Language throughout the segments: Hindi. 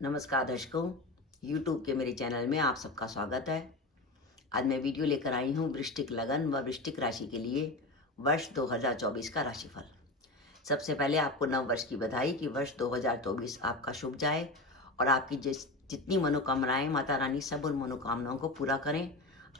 नमस्कार दर्शकों, YouTube के मेरे चैनल में आप सबका स्वागत है। आज मैं वीडियो लेकर आई हूँ वृश्चिक लगन व वृश्चिक राशि के लिए वर्ष 2024 का राशिफल। सबसे पहले आपको नव वर्ष की बधाई कि वर्ष 2024 आपका शुभ जाए और आपकी जितनी मनोकामनाएं माता रानी सब उन मनोकामनाओं को पूरा करें।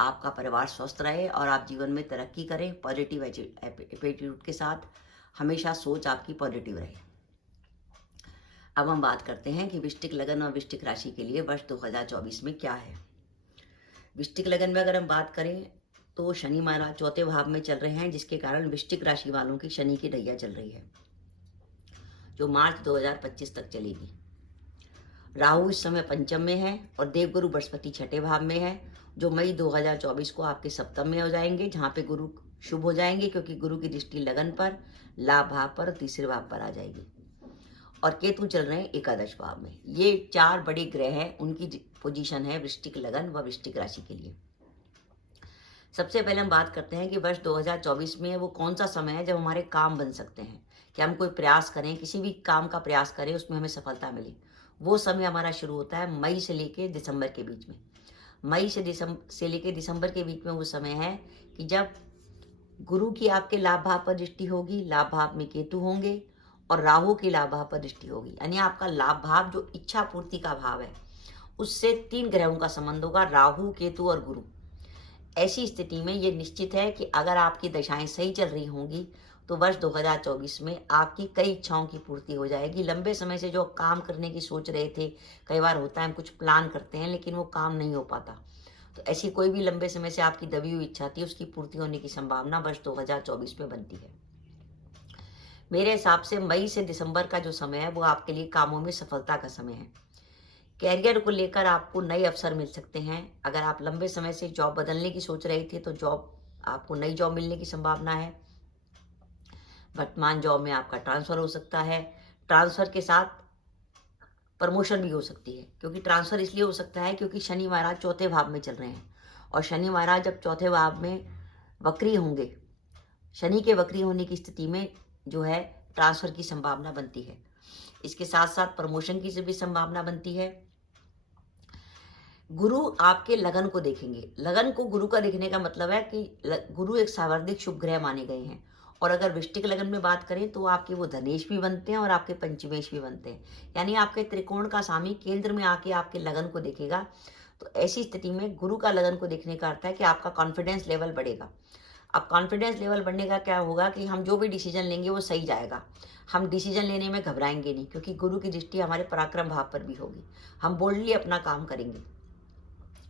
आपका परिवार स्वस्थ रहे और आप जीवन में तरक्की करें। पॉजिटिव एटीट्यूड के साथ हमेशा सोच आपकी पॉजिटिव रहे। अब हम बात करते हैं कि वृश्चिक लगन और वृश्चिक राशि के लिए वर्ष 2024 में क्या है। वृश्चिक लगन में अगर हम बात करें तो शनि महाराज चौथे भाव में चल रहे हैं, जिसके कारण वृश्चिक राशि वालों की शनि की ढैया चल रही है जो मार्च 2025 तक चलेगी। राहु इस समय पंचम में है और देवगुरु बृहस्पति छठे भाव में है, जो मई 2024 को आपके सप्तम में हो जाएंगे, जहाँ पे गुरु शुभ हो जाएंगे क्योंकि गुरु की दृष्टि लगन पर, लाभ भाव पर, तीसरे भाव पर आ जाएगी। और केतु चल रहे हैं एकादश भाव में। ये चार बड़े ग्रह हैं, उनकी पोजीशन है वृश्चिक लगन व वृश्चिक राशि के लिए। सबसे पहले हम बात करते हैं कि वर्ष 2024 में वो कौन सा समय है जब हमारे काम बन सकते हैं, कि हम कोई प्रयास करें, किसी भी काम का प्रयास करें, उसमें हमें सफलता मिले। वो समय हमारा शुरू होता है मई से लेके दिसंबर के बीच में। मई से लेके दिसंबर के बीच में वो समय है कि जब गुरु की आपके लाभ भाव पर दृष्टि होगी, लाभ भाव में केतु होंगे और राहु की लाभ भाव पर दृष्टि होगी। यानी आपका लाभ भाव जो इच्छा पूर्ति का भाव है, उससे तीन ग्रहों का संबंध होगा, राहु, केतु और गुरु। ऐसी स्थिति में ये निश्चित है कि अगर आपकी दशाएं सही चल रही होंगी तो वर्ष 2024 में आपकी कई इच्छाओं की पूर्ति हो जाएगी। लंबे समय से जो काम करने की सोच रहे थे, कई बार होता है हम कुछ प्लान करते हैं लेकिन वो काम नहीं हो पाता, तो ऐसी कोई भी लंबे समय से आपकी दबी हुई इच्छा थी, उसकी पूर्ति होने की संभावना वर्ष 2024 में बनती है। मेरे हिसाब से मई से दिसंबर का जो समय है वो आपके लिए कामों में सफलता का समय है। कैरियर को लेकर आपको नए अवसर मिल सकते हैं। अगर आप लंबे समय से जॉब बदलने की सोच रहे थे तो आपको नई जॉब मिलने की संभावना है। वर्तमान जॉब में आपका ट्रांसफर हो सकता है। ट्रांसफर के साथ प्रमोशन भी हो सकती है, क्योंकि ट्रांसफर इसलिए हो सकता है क्योंकि शनि महाराज चौथे भाव में चल रहे हैं और शनि महाराज जब चौथे भाव में वक्री होंगे, शनि के वक्री होने की स्थिति में जो है ट्रांसफर की संभावना बनती है। इसके साथ साथ प्रमोशन की भी संभावना बनती है। गुरु आपके लगन को देखेंगे। लगन को गुरु का देखने का मतलब है कि गुरु एक सावर्धिक शुभ ग्रह माने गए हैं। और अगर वृश्चिक लगन में बात करें तो आपके वो धनेश भी बनते हैं और आपके पंचमेश भी बनते हैं। यानी आपके त्रिकोण का स्वामी केंद्र में आके आपके लगन को देखेगा। तो ऐसी स्थिति में गुरु का लगन को देखने का अर्थ है कि आपका कॉन्फिडेंस लेवल बढ़ेगा। अब कॉन्फिडेंस लेवल बढ़ने का क्या होगा कि हम जो भी डिसीजन लेंगे वो सही जाएगा। हम डिसीजन लेने में घबराएंगे नहीं, क्योंकि गुरु की दृष्टि हमारे पराक्रम भाव पर भी होगी। हम बोल्डली अपना काम करेंगे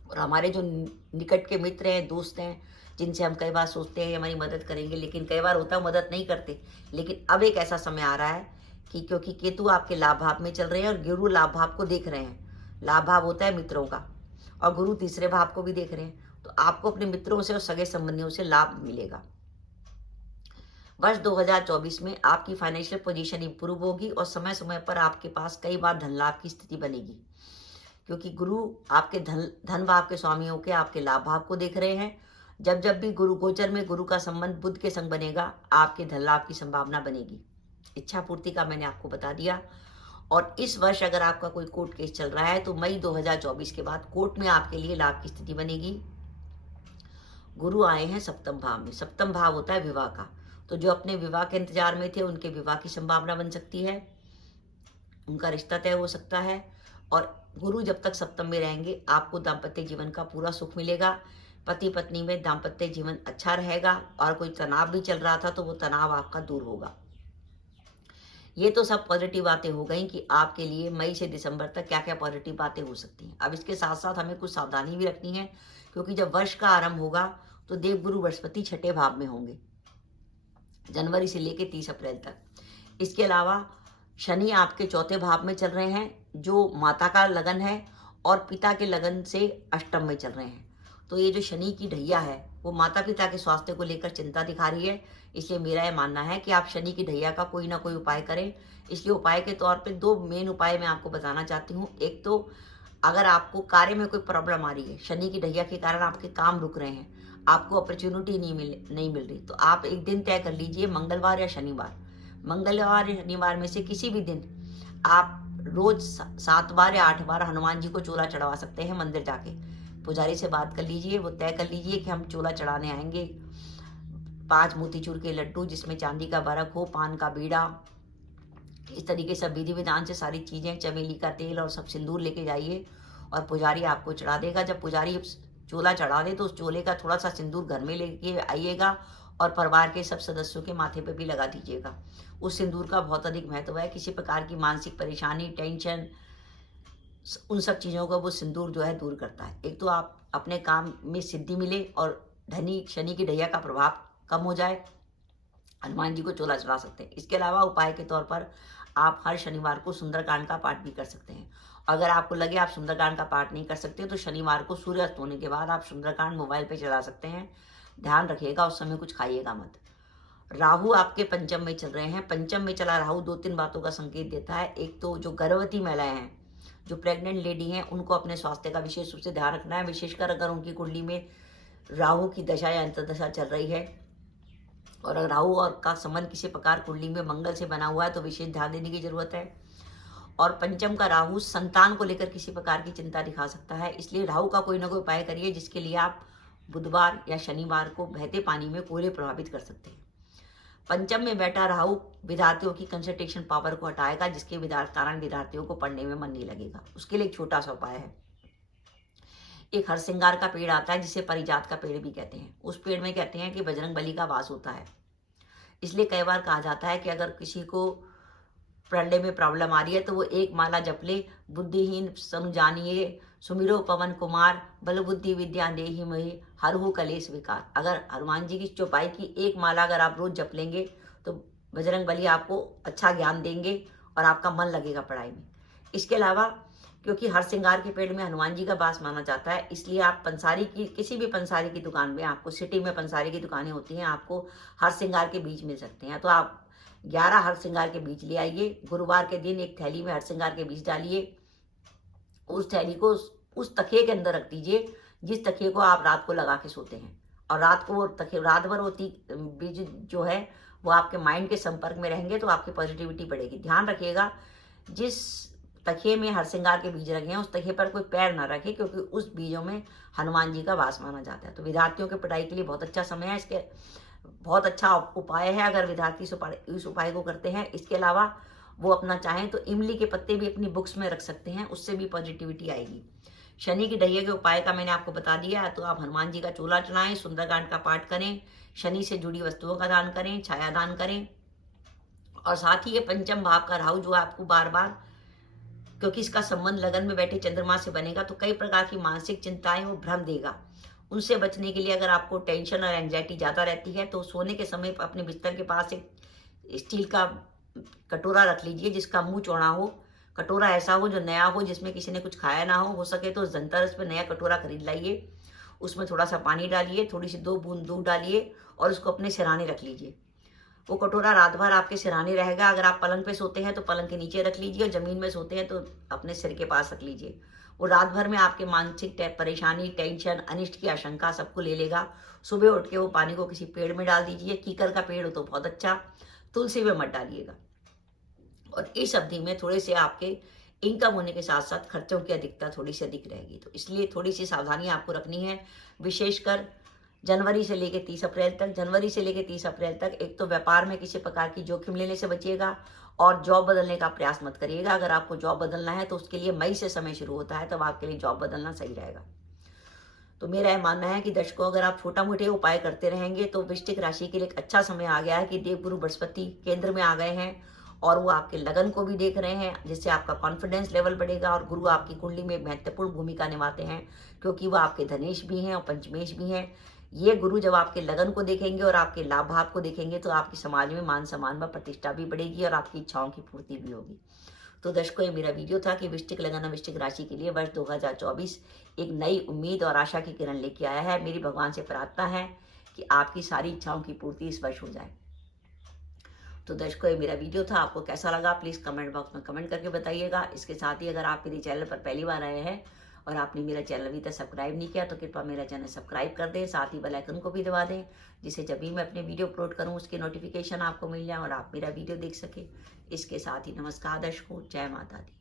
और हमारे जो निकट के मित्र हैं, दोस्त हैं, जिनसे हम कई बार सोचते हैं हमारी मदद करेंगे, लेकिन कई बार होता है मदद नहीं करते। लेकिन अब एक ऐसा समय आ रहा है कि क्योंकि केतु आपके लाभ भाव में चल रहे हैं और गुरु लाभ भाव को देख रहे हैं। लाभ भाव होता है मित्रों का और गुरु तीसरे भाव को भी देख रहे हैं, तो आपको अपने मित्रों से और सगे संबंधियों से लाभ मिलेगा। वर्ष 2024 में आपकी फाइनेंशियल पोजीशन इंप्रूव होगी और समय समय पर आपके पास कई बार धन लाभ की स्थिति बनेगी, क्योंकि गुरु आपके धन भाव के स्वामियों के आपके लाभ भाव को देख रहे हैं। जब जब भी गुरु गोचर में गुरु का संबंध बुध के संग बनेगा, आपके धन लाभ की संभावना बनेगी। इच्छा पूर्ति का मैंने आपको बता दिया। और इस वर्ष अगर आपका कोई कोर्ट केस चल रहा है तो मई 2024 के बाद कोर्ट में आपके लिए लाभ की स्थिति बनेगी। गुरु आए हैं सप्तम भाव में। सप्तम भाव होता है विवाह का, तो जो अपने विवाह के इंतजार में थे उनके विवाह की संभावना बन सकती है, उनका रिश्ता तय हो सकता है। और गुरु जब तक सप्तम में रहेंगे आपको दाम्पत्य जीवन का पूरा सुख मिलेगा। पति पत्नी में दाम्पत्य जीवन अच्छा रहेगा और कोई तनाव भी चल रहा था तो वो तनाव आपका दूर होगा। ये तो सब पॉजिटिव बातें हो गई कि आपके लिए मई से दिसंबर तक क्या क्या पॉजिटिव बातें हो सकती हैं। अब इसके साथ साथ हमें कुछ सावधानी भी रखनी है, क्योंकि जब वर्ष का आरंभ होगा तो देवगुरु बृहस्पति छठे भाव में होंगे जनवरी से लेकर 30 अप्रैल तक। इसके अलावा शनि आपके चौथे भाव में चल रहे हैं, जो माता का लगन है और पिता के लगन से अष्टम में चल रहे हैं। तो ये जो शनि की ढैया है वो माता पिता के स्वास्थ्य को लेकर चिंता दिखा रही है। इसलिए मेरा यह मानना है कि आप शनि की ढैया का कोई ना कोई उपाय करें। इसलिए उपाय के तौर पे दो मेन उपाय मैं आपको बताना चाहती हूँ। एक तो अगर आपको कार्य में कोई प्रॉब्लम आ रही है, शनि की ढैया के कारण आपके काम रुक रहे हैं, आपको अपॉर्चुनिटी नहीं मिल रही, तो आप एक दिन तय कर लीजिए, मंगलवार या शनिवार। मंगलवार या शनिवार में से किसी भी दिन आप रोज 7 बार या 8 बार हनुमान जी को चोला चढ़वा सकते हैं मंदिर जाके। पुजारी से बात कर लीजिए, वो तय कर लीजिए कि हम चोला चढ़ाने आएंगे। 5 मोतीचूर के लड्डू जिसमें चांदी का बरक हो, पान का बीड़ा, इस तरीके से विधि विधान से सारी चीजें, चमेली का तेल और सब सिंदूर लेके जाइए और पुजारी आपको चढ़ा देगा। जब पुजारी चोला चढ़ा दे तो उस चोले का थोड़ा सा सिंदूर घर में लेके आइएगा और परिवार के सब सदस्यों के माथे पे भी लगा दीजिएगा। उस सिंदूर का बहुत अधिक महत्व है। किसी प्रकार की मानसिक परेशानी, टेंशन, उन सब चीज़ों का वो सिंदूर जो है दूर करता है। एक तो आप अपने काम में सिद्धि मिले और शनि की ढैया का प्रभाव कम हो जाए, हनुमान जी को चोला चढ़ा सकते हैं। इसके अलावा उपाय के तौर पर आप हर शनिवार को सुंदरकांड का पाठ भी कर सकते हैं। अगर आपको लगे आप सुंदरकांड का पाठ नहीं कर सकते तो शनिवार को सूर्यास्त होने के बाद आप सुंदरकांड मोबाइल पे चला सकते हैं। ध्यान रखिएगा उस समय कुछ खाइएगा मत। राहु आपके पंचम में चल रहे हैं। पंचम में चला राहु 2-3 बातों का संकेत देता है। एक तो जो गर्भवती महिलाएं हैं, जो प्रेग्नेंट लेडी हैं, उनको अपने स्वास्थ्य का विशेष रूप से ध्यान रखना है। विशेषकर अगर उनकी कुंडली में राहु की दशा या अंतर्दशा चल रही है और अगर राहु और का संबंध किसी प्रकार कुंडली में मंगल से बना हुआ है तो विशेष ध्यान देने की जरूरत है। और पंचम का राहु संतान को लेकर किसी प्रकार की चिंता दिखा सकता है, इसलिए राहु का कोई ना कोई उपाय करिए जिसके लिए आप बुधवार या शनिवार को बहते पानी में कोयले प्रभावित कर सकते हैं। पंचम में बैठा राहु विद्यार्थियों की कंसंट्रेशन पावर को हटाएगा, जिसके कारण विद्यार्थियों को पढ़ने में मन नहीं लगेगा। उसके लिए एक छोटा सा उपाय है। एक हरसिंगार का पेड़ आता है जिसे परिजात का पेड़ भी कहते हैं। उस पेड़ में कहते हैं कि बजरंग बली का वास होता है, इसलिए कई बार कहा जाता है कि अगर किसी को पढ़ने में प्रॉब्लम आ रही है तो वो एक माला जप ले। बुद्धिहीन सनु जानिए, सुमिरो पवन कुमार, बल बुद्धि विद्या देहि मोहि, हरहु कलेश विकार। अगर हनुमान जी की चौपाई की एक माला अगर आप रोज जप लेंगे तो बजरंग बली आपको अच्छा ज्ञान देंगे और आपका मन लगेगा पढ़ाई में। इसके अलावा क्योंकि हर श्रृंगार के पेड़ में हनुमान जी का वास माना जाता है, इसलिए आप पंसारी की किसी भी पंसारी की दुकान में, आपको सिटी में पंसारी की दुकानें होती हैं, आपको हर श्रृंगार के बीज मिल सकते हैं। तो आप 11 हर श्रृंगार के बीज ले आइए। गुरुवार के दिन एक थैली में हर श्रृंगार के बीज डालिए। उस थैली को उस तकिए के अंदर रख दीजिए जिस तकिए को आप रात को लगा के सोते हैं, और रात को वो तकिए रात भर वो बीज जो है वो आपके माइंड के संपर्क में रहेंगे तो आपकी पॉजिटिविटी बढ़ेगी। ध्यान रखिएगा जिस तकिए में हर श्रृंगार के बीज रखे हैं उस तकिए पर कोई पैर ना रखे, क्योंकि उस बीजों में हनुमान जी का वास माना जाता है। तो विद्यार्थियों की पढ़ाई के लिए बहुत अच्छा समय है। इसके बहुत अच्छा उपाय है अगर विद्यार्थी इस उपाय को करते हैं। इसके अलावा वो अपना चाहें तो इमली के पत्ते भी अपनी बुक्स में रख सकते हैं, उससे भी पॉजिटिविटी आएगी। शनि की ढैया के उपाय का मैंने आपको बता दिया है, तो आप हनुमान जी का चोला चढ़ाएं, सुंदरकांड का पाठ करें, शनि से जुड़ी वस्तुओं का दान करें, छाया दान करें, और साथ ही ये पंचम भाव का राहु जो आपको बार बार, क्योंकि इसका संबंध लगन में बैठे चंद्रमा से बनेगा, तो कई प्रकार की मानसिक चिंताएं वो भ्रम देगा। उनसे बचने के लिए अगर आपको टेंशन और एंजाइटी ज़्यादा रहती है तो सोने के समय अपने बिस्तर के पास एक स्टील का कटोरा रख लीजिए जिसका मुंह चौड़ा हो। कटोरा ऐसा हो जो नया हो, जिसमें किसी ने कुछ खाया ना हो सके तो धनतेरस पे नया कटोरा खरीद लाइए। उसमें थोड़ा सा पानी डालिए, थोड़ी सी 2 बूंद दूध डालिए और उसको अपने सिरहाने रख लीजिए। वो कटोरा रात भर आपके सिरहाने रहेगा। अगर आप पलंग पे सोते हैं तो पलंग के नीचे रख लीजिए, और जमीन में सोते हैं तो अपने सिर के पास रख लीजिए। वो रात भर में आपके मानसिक परेशानी, टेंशन, अनिष्ट की आशंका सबको ले लेगा। सुबह उठ के वो पानी को किसी पेड़ में डाल दीजिए। कीकर का पेड़ हो तो बहुत अच्छा, तुलसी में मत डालिएगा। और इस अवधि में थोड़े से आपके इनकम होने के साथ साथ खर्चों की अधिकता थोड़ी सी अधिक रहेगी, तो इसलिए थोड़ी सी सावधानी आपको रखनी है। विशेषकर जनवरी से लेकर 30 अप्रैल तक एक तो व्यापार में किसी प्रकार की जोखिम लेने से बचिएगा, और जॉब बदलने का प्रयास मत करिएगा। अगर आपको जॉब बदलना है तो उसके लिए मई से समय शुरू होता है, तब आपके लिए जॉब बदलना सही रहेगा। तो मेरा यह मानना है कि दर्शकों, अगर आप छोटा मोटे उपाय करते रहेंगे तो वृश्चिक राशि के लिए एक अच्छा समय आ गया है कि देवगुरु बृहस्पति केंद्र में आ गए हैं और वो आपके लगन को भी देख रहे हैं, जिससे आपका कॉन्फिडेंस लेवल बढ़ेगा। और गुरु आपकी कुंडली में महत्वपूर्ण भूमिका निभाते हैं, क्योंकि वो आपके धनेश भी हैं और पंचमेश भी हैं। ये गुरु जब आपके लगन को देखेंगे और आपके लाभ भाव को देखेंगे तो आपकी समाज में मान सम्मान व प्रतिष्ठा भी बढ़ेगी और आपकी इच्छाओं की पूर्ति भी होगी। तो दर्शकों, ये मेरा वीडियो था कि वृश्चिक लगन और वृश्चिक राशि के लिए वर्ष 2024 एक नई उम्मीद और आशा की किरण लेके आया है। मेरी भगवान से प्रार्थना है कि आपकी सारी इच्छाओं की पूर्ति इस वर्ष हो जाए। तो दर्शकों, ये मेरा वीडियो था, आपको कैसा लगा प्लीज़ कमेंट बॉक्स में कमेंट करके बताइएगा। इसके साथ ही अगर आप मेरे चैनल पर पहली बार आए हैं और आपने मेरा चैनल अभी तक सब्सक्राइब नहीं किया तो कृपया मेरा चैनल सब्सक्राइब कर दें, साथ ही बेल आइकन को भी दबा दें, जिससे जब भी मैं अपने वीडियो अपलोड करूं उसके नोटिफिकेशन आपको मिल जाए और आप मेरा वीडियो देख सकें। इसके साथ ही नमस्कार दर्शकों, जय माता दी।